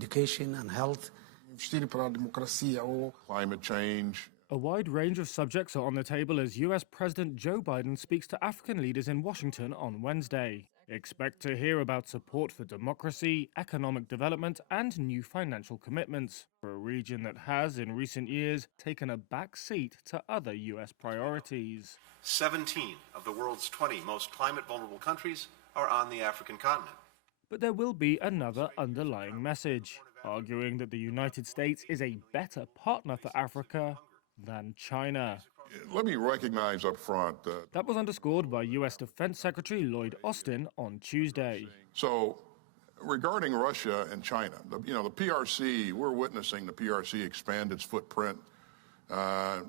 education and health. Climate change. A wide range of subjects are on the table as US President Joe Biden speaks to African leaders in Washington on Wednesday. Expect to hear about support for democracy, economic development, and new financial commitments for a region that has, in recent years, taken a back seat to other US priorities. 17 of the world's 20 most climate-vulnerable countries are on the African continent. But there will be another underlying message, arguing that the United States is a better partner for Africa than China. Let me recognize up front that was underscored by US Defense Secretary Lloyd Austin on Tuesday. So, regarding Russia and China, the PRC, we're witnessing the PRC expand its footprint on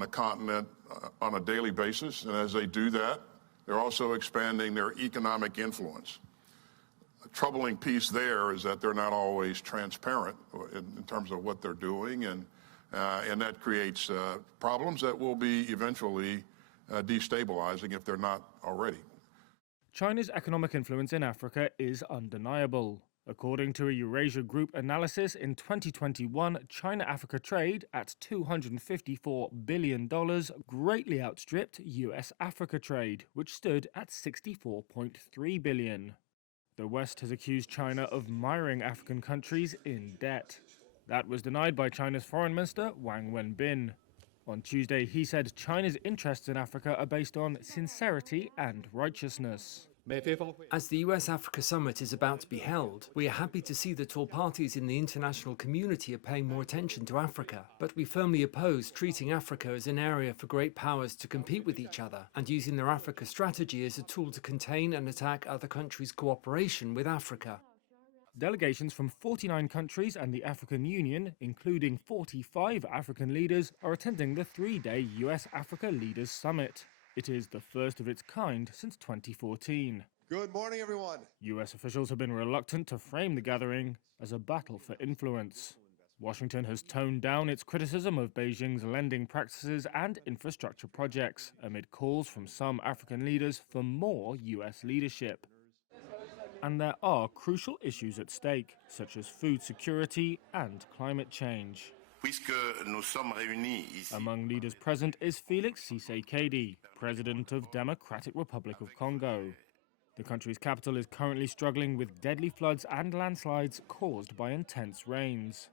the continent on a daily basis. And as they do that, they're also expanding their economic influence. A troubling piece there is that they're not always transparent in terms of what they're doing, and that creates problems that will be eventually destabilizing if they're not already. China's economic influence in Africa is undeniable. According to a Eurasia Group analysis, in 2021, China-Africa trade at $254 billion greatly outstripped US-Africa trade, which stood at $64.3 billion. The West has accused China of miring African countries in debt. That was denied by China's Foreign Minister Wang Wenbin. On Tuesday, he said China's interests in Africa are based on sincerity and righteousness. As the US-Africa summit is about to be held, we are happy to see that all parties in the international community are paying more attention to Africa. But we firmly oppose treating Africa as an area for great powers to compete with each other and using their Africa strategy as a tool to contain and attack other countries' cooperation with Africa. Delegations from 49 countries and the African Union, including 45 African leaders, are attending the three-day US-Africa Leaders Summit. It is the first of its kind since 2014. Good morning, everyone. US officials have been reluctant to frame the gathering as a battle for influence. Washington has toned down its criticism of Beijing's lending practices and infrastructure projects, amid calls from some African leaders for more US leadership. And there are crucial issues at stake, such as food security and climate change. Among leaders present is Félix Tshisekedi, president of Democratic Republic of Congo. The country's capital is currently struggling with deadly floods and landslides caused by intense rains.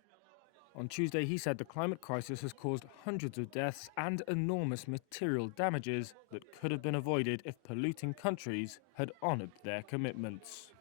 On Tuesday, he said the climate crisis has caused hundreds of deaths and enormous material damages that could have been avoided if polluting countries had honored their commitments.